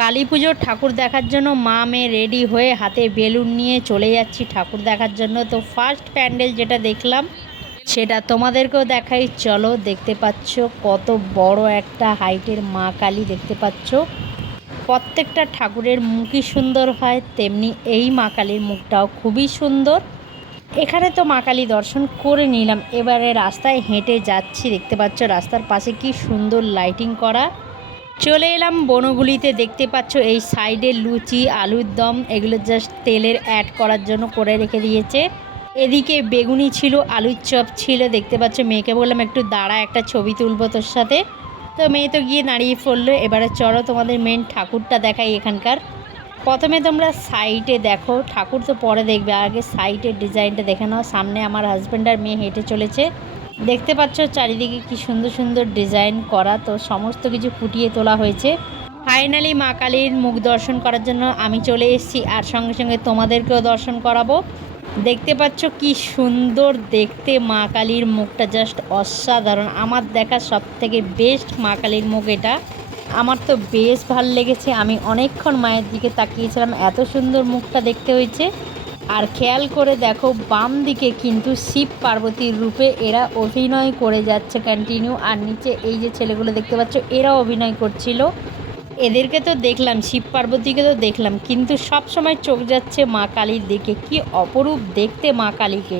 কালী পুজোর ঠাকুর দেখার জন্য মা মেয়ে রেডি হয়ে হাতে বেলুন নিয়ে চলে যাচ্ছি ঠাকুর দেখার জন্য। তো ফার্স্ট প্যান্ডেল যেটা দেখলাম, সেটা তোমাদেরকেও দেখাই। চলো দেখতে পাচ্ছ কত বড় একটা হাইটের মা কালী দেখতে পাচ্ছ। প্রত্যেকটা ঠাকুরের মুখই সুন্দর হয়, তেমনি এই মা কালীর মুখটাও খুবই সুন্দর। এখানে তো মা কালী দর্শন করে নিলাম। এবারে রাস্তায় হেঁটে যাচ্ছি, দেখতে পাচ্ছ রাস্তার পাশে কি সুন্দর লাইটিং করা। চলে এলাম বনগুলিতে। দেখতে পাচ্ছ এই সাইডে লুচি, আলুর দম, এগুলো জাস্ট তেলের অ্যাড করার জন্য করে রেখে দিয়েছে। এদিকে বেগুনি ছিল, আলুর চপ ছিল, দেখতে পাচ্ছ মেয়েকে বললাম একটু দাঁড়া, একটা ছবি তুলবো তোর সাথে। তো মেয়ে তো গিয়ে দাঁড়িয়ে পড়ল, এবারে চলো তোমাদের মেন ঠাকুরটা দেখাই এখানকার। প্রথমে তোমরা সাইডে দেখো, ঠাকুর তো পরে দেখবে, আগে সাইডের ডিজাইনটা দেখে নাও। সামনে আমার হাজব্যান্ড আর মেয়ে হেঁটে চলেছে। দেখতে পাচ্ছ চারিদিকে কি সুন্দর সুন্দর ডিজাইন করা, তো সমস্ত কিছু ফুটিয়ে তোলা হয়েছে। ফাইনালি মা কালীর মুখ দর্শন করার জন্য আমি চলে এসেছি আর সঙ্গে সঙ্গে তোমাদেরকেও দর্শন করাবো। দেখতে পাচ্ছ কি সুন্দর দেখতে মা কালীর মুখটা জাস্ট অসাধারণ। আমার দেখা সব থেকে বেস্ট মা কালীর মুখ এটা। আমার তো বেশ ভালো লেগেছে। আমি অনেকক্ষণ মায়ের দিকে তাকিয়েছিলাম, এত সুন্দর মুখটা দেখতে হয়েছে। আর খেয়াল করে দেখো, বাম দিকে কিন্তু শিব পার্বতীর রূপে এরা অভিনয় করে যাচ্ছে কন্টিনিউ আর নিচে এই যে ছেলেগুলো দেখতে পাচ্ছ এরা অভিনয় করছিল। এদেরকে তো দেখলাম, শিব পার্বতীকে তো দেখলাম, কিন্তু সব সময় চোখ যাচ্ছে মা কালীর দিকে। কি অপরূপ দেখতে মা কালীকে।